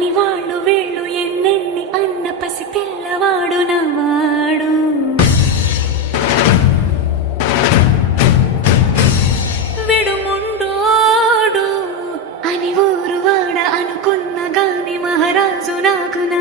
అని వాళ్ళు వీళ్ళు ఎన్నెన్ని అన్న పసి పిల్లవాడు నవ్వాడు. విడుముండోడు అని ఊరు వాడ అనుకున్న గాని మహారాజు నాకు నా